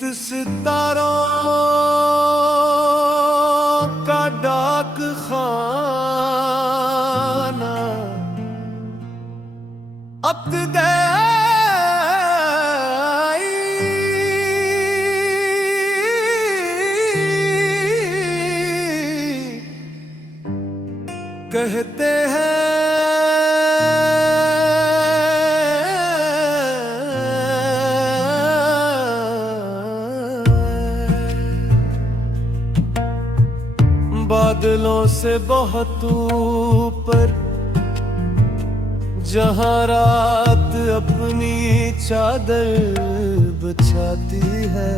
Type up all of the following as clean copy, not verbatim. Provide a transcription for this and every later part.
गीत सितारों का डाक खाना अब कहते हैं बादलों से बहुत ऊपर जहां रात अपनी चादर बिछाती है,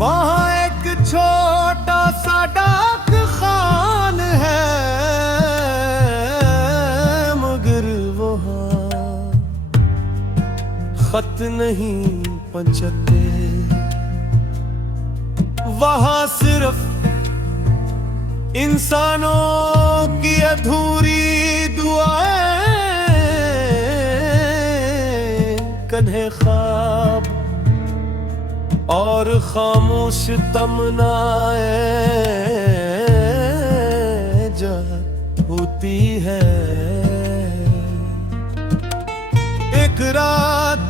वहां एक छोटा सा डाक खान है, मगर वहां खत नहीं पहुंचते। वहां सिर्फ इंसानों की अधूरी दुआएं, कन्हे ख्वाब और खामोश तमन्नाएं जो होती है। एक रात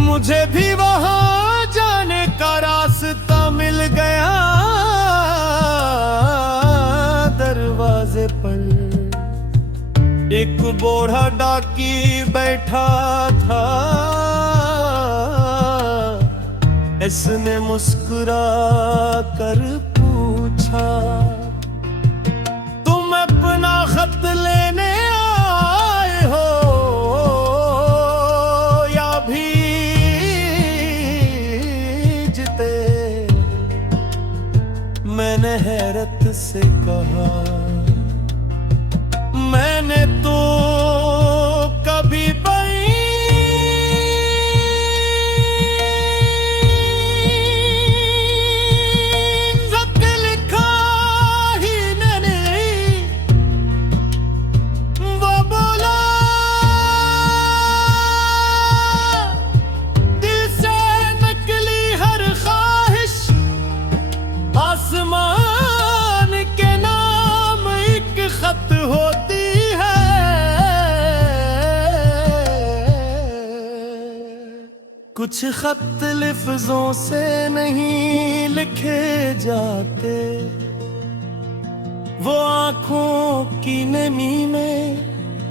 मुझे भी वहां जाने का रास्ता मिल गया। दरवाजे पर एक बूढ़ा डाकी बैठा था, इसने मुस्कुरा कर पूछा, तुम अपना खत लेने आए हो या भीजते? मैंने हैरत से कहा, मैंने तो कभी आसमान के नाम एक खत होती है। कुछ खत लफ्जों से नहीं लिखे जाते, वो आंखों की नमी में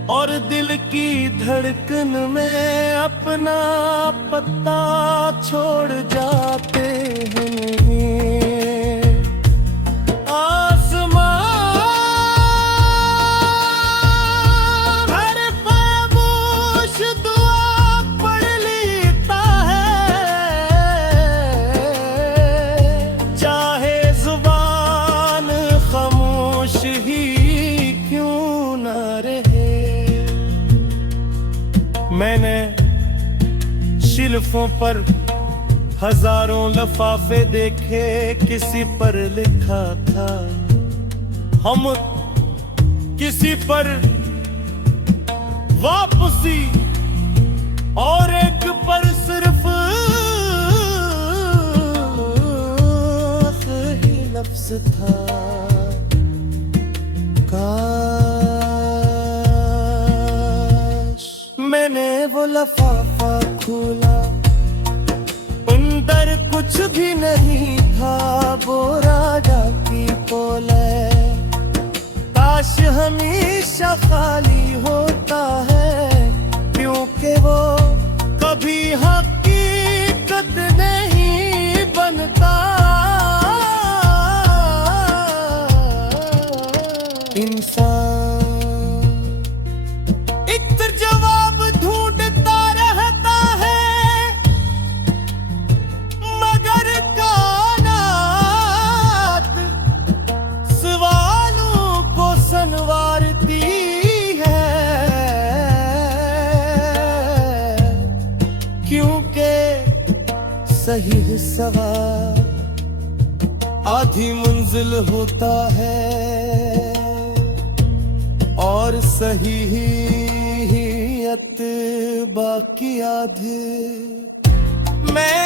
और दिल की धड़कन में अपना पता छोड़ जाते हैं। मैंने शिल्फों पर हजारों लफाफे देखे, किसी पर लिखा था हम किसी पर वापसी, और एक पर सिर्फ ही लफ्ज था, मैंने वो लफाफा खोला, अंदर कुछ भी नहीं था, बोरा डाकी बोले, काश हमेशा खाली होता है, क्योंकि वो कभी हकीकत नहीं बनता। इंसान सही सवाल आधी मंजिल होता है और सहीयत बाकी आधे मैं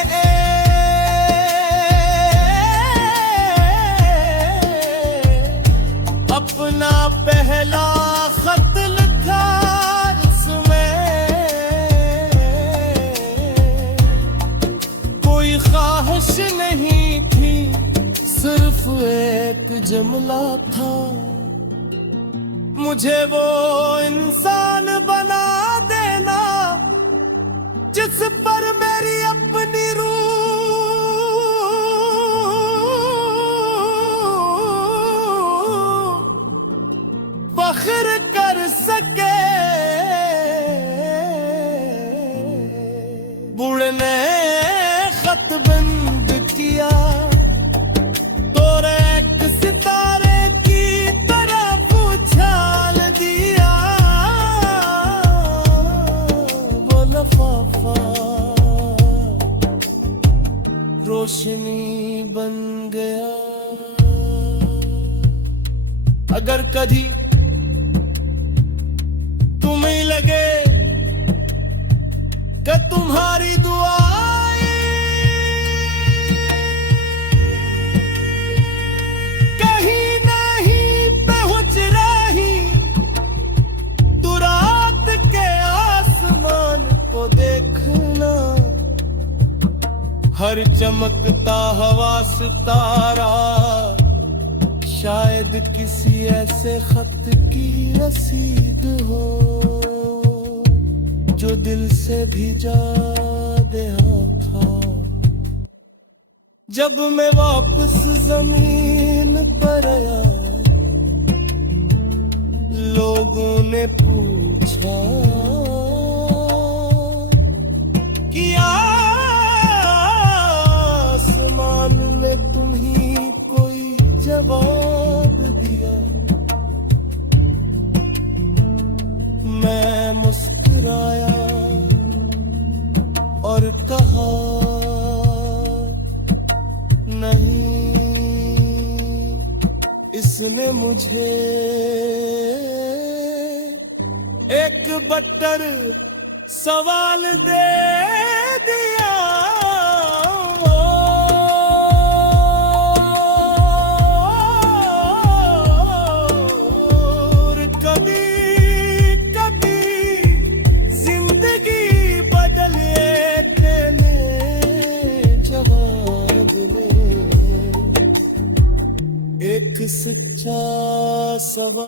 अपना पहला खत लिखा इसमें कोई ख्वाहिश नहीं थी, सिर्फ एक जुमला था, मुझे वो इंसान बना देना जिस पर मेरी अपनी रूह फख्र कर सके। बूढ़े ने खत बंद किया तो एक सितारे की तरफ उछाल दिया वो लफाफा, रोशनी बन गया। अगर कभी तुम्हें लगे कि तुम्हारी दुआएं कहीं नहीं पहुंच रही, तो रात के आसमान को देखना, हर चमकता हवा सितारा शायद किसी ऐसे खत की रसीद हो जो दिल से भिजा दिया था। जब मैं वापस जमीन पर आया, लोगों ने पूछा कि आसमान में तुम्हीं कोई जवाब दिया। मैं मुस्कुराया और कहा नहीं, इसने मुझे एक बट्टर सवाल दे दिया। एक सच्चा सवाल।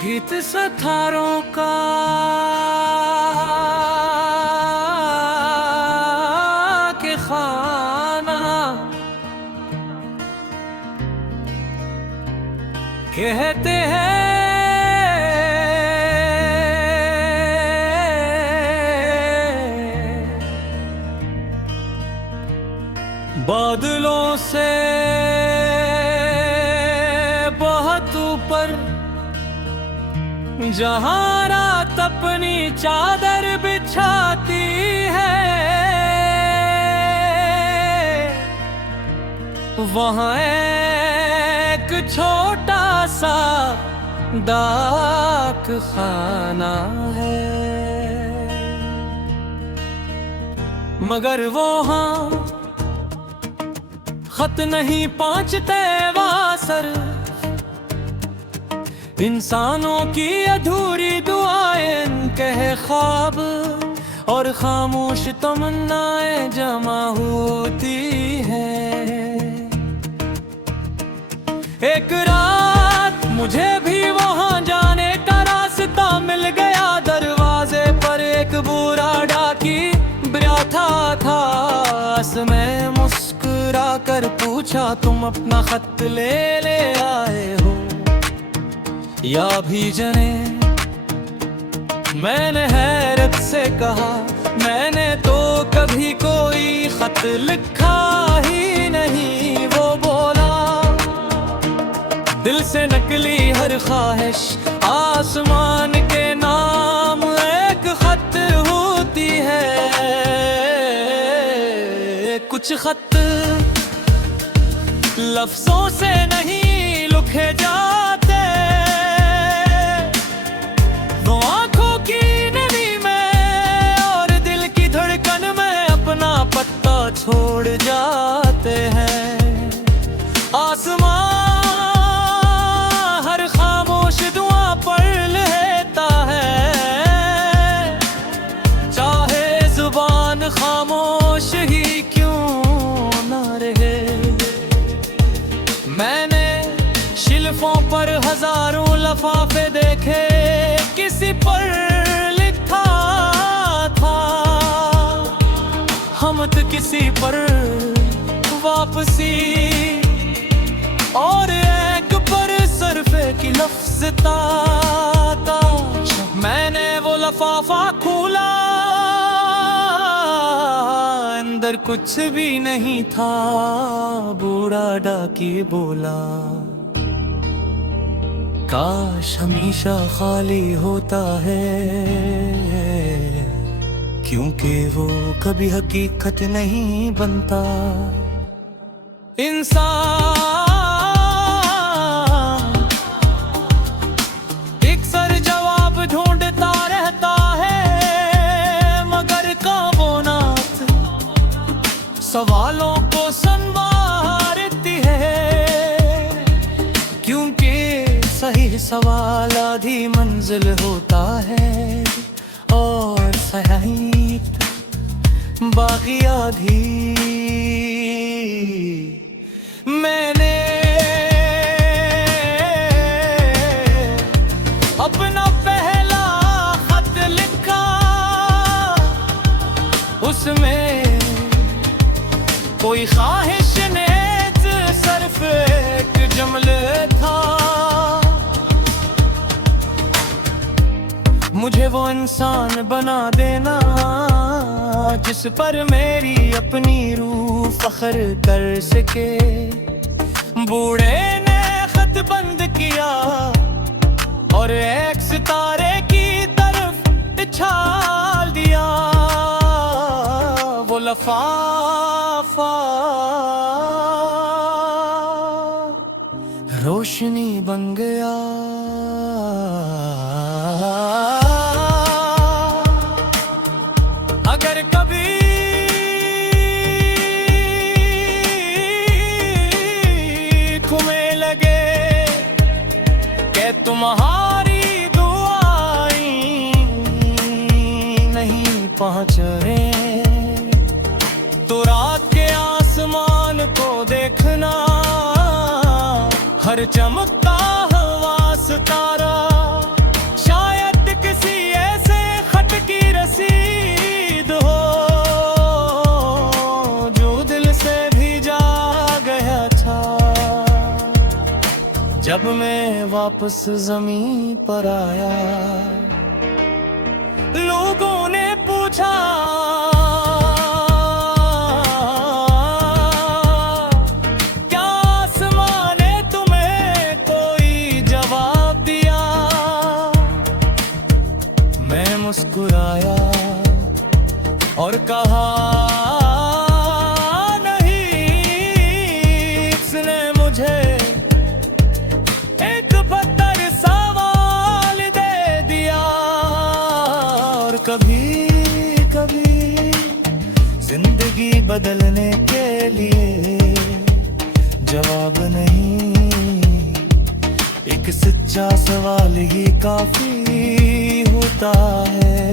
गीत सितारों का के खाना कहते हैं, बादलों से बहुत ऊपर जहां रात अपनी चादर बिछाती है, वहां एक छोटा सा डाक खाना है, मगर वहां खत नहीं पहुंचते वासर, इंसानों की अधूरी दुआएं कहे ख्वाब और खामोश तमन्नाएं जमा होती हैं। एक रात मुझे भी वहां जाने का रास्ता मिल गया, दरवाजे पर एक बुरा डाकी बैठा था। मैं मुस्कुरा कर पूछा, तुम अपना खत ले आए हो या भी जने? मैंने हैरत से कहा, मैंने तो कभी कोई खत लिखा ही नहीं। वो बोला, दिल से नकली हर ख्वाहिश आसमान के नाम एक खत होती है। कुछ खत लफ्जों से नहीं लिखे जाते, उड़ जाते हैं। आसमां हर खामोश दुआ पढ़ लेता है, चाहे जुबान खामोश ही क्यों ना रहे। मैंने शिल्फों पर हजारों लफाफे देखे, किसी पर लिखा था हमत, किसी पर वापसी, और एक पर सरफे की लफ्ज़ ताका। मैंने वो लफाफा खोला, अंदर कुछ भी नहीं था। बूढ़ा डाकी बोला, काश हमेशा खाली होता है, क्योंकि वो कभी हकीकत नहीं बनता। इंसान अक्सर जवाब ढूंढता रहता है, मगर काबोनात सवालों को संवारती है, क्योंकि सही सवाल आधी मंजिल होता है, और सही बाकी आधी। मैंने अपना पहला खत लिखा, उसमें कोई ख्वाहिश नेत सिर्फ एक जुमले था। मुझे वो इंसान बना देना जिस पर मेरी अपनी रूह फख्र कर सके। बूढ़े ने खत बंद किया और एक सितारे की तरफ इछाल दिया। वो लफाफा रोशनी बन गया। अगर कभी तुम्हें लगे कि तुम्हारी दुआएं नहीं पहुंच रहे, तो रात के आसमान को देखना, हर चमकता हुआ सितारा शायद किसी ऐसे खत की रसीद हो जो दिल से भेजा गया था। जब मैं वापस जमीन पर आया, लोगों ने पूछा, क्या आसमां ने तुम्हें कोई जवाब दिया? मैं मुस्कुराया और कहा, नहीं, इसने मुझे एक बदतर सवाल दे दिया। और कभी कभी जिंदगी बदलने के लिए जवाब नहीं, एक सच्चा सवाल ही काफी होता है।